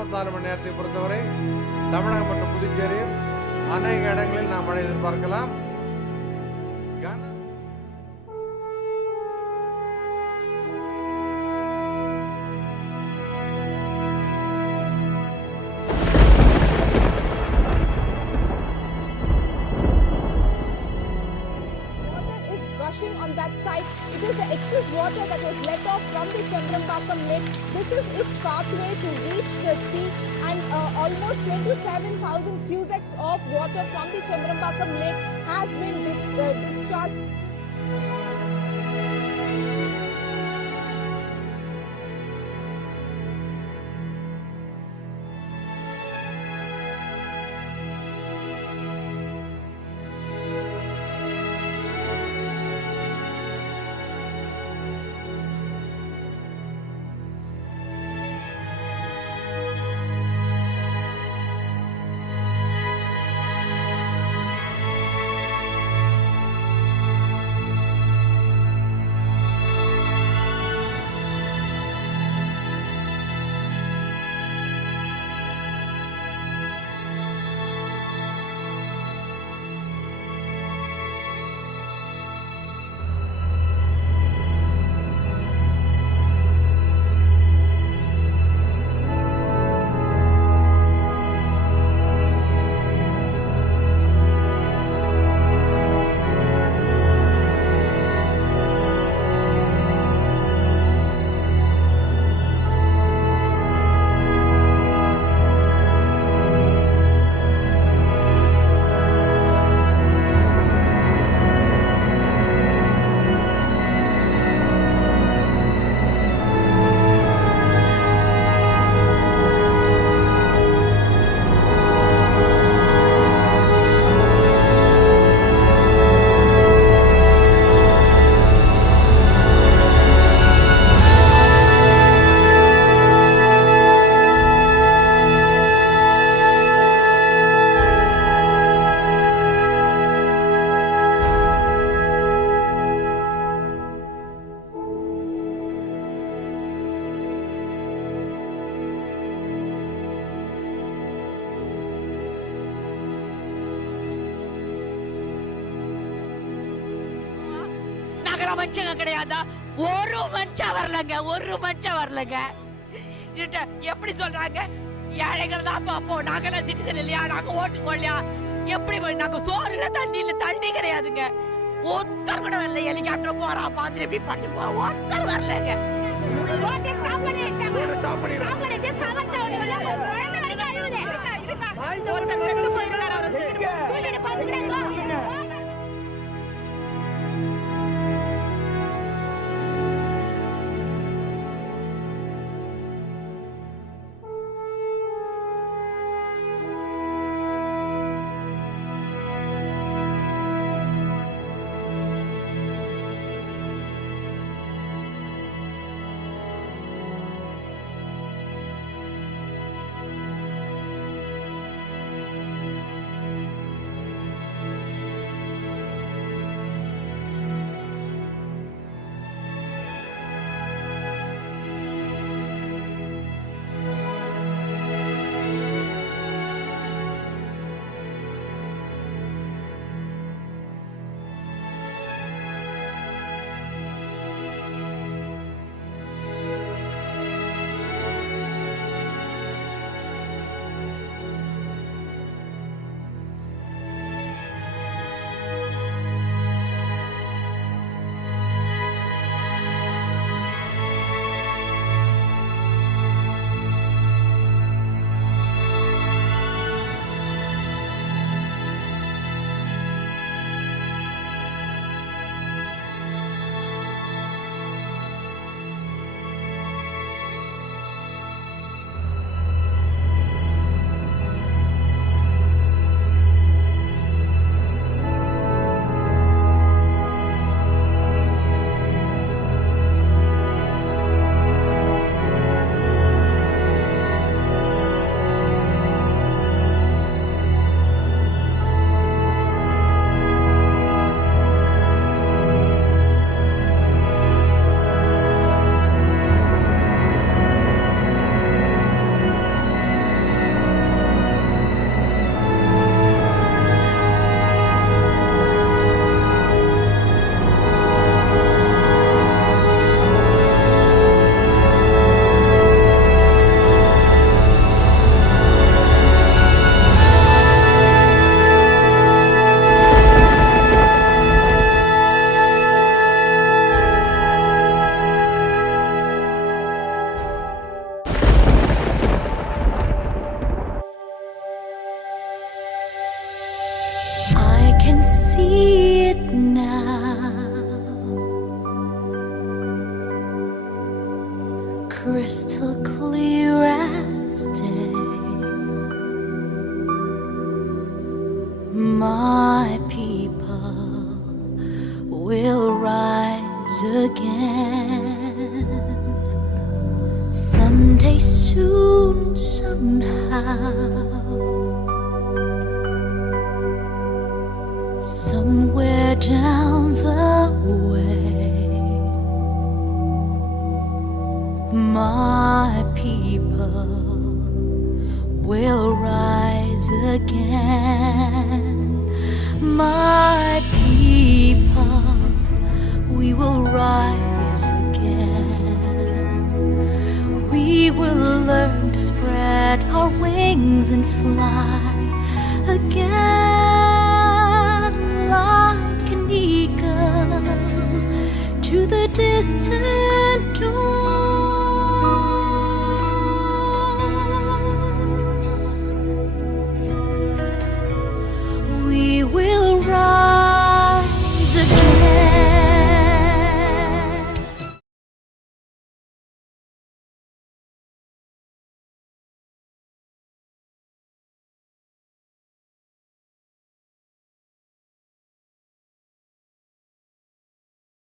24 மணி நேரத்தை பொறுத்தவரை தமிழகம் மற்றும் புதுச்சேரியில் அநேக இடங்களில் நாம் மழை எதிர்பார்க்கலாம். On that side, it is the excess water that was let off from the Chennaiflood's lake. This is its pathway to reach the sea, and almost 27,000 cusecs of water from the Chennaiflood's lake has been discharged. மனுஷங்க கிடையாதா? ஒரு மனுஷன் வரலங்க. எப்படி சொல்றாங்க? ஏழைகள் தான் பாப்போம், நாங்கெல்லாம் சிட்டிசன் இல்லையா, நாங்க ஓட்டு போடலையா? எப்படி நாங்க சோறுல தண்ணி கிடையாதுங்க. ஒருத்தர் கூட வரல. ஹெலிகாப்டர் போறா பாத்து எப்படி பண்ணுவா? ஒருத்தர் வரலங்க. it now. Crystal clear as day, my people will rise again. Someday soon, somehow, somewhere down the way, my people will rise again. My people, we will rise again. We will learn to spread our wings and fly again like an eagle to the distant dawn.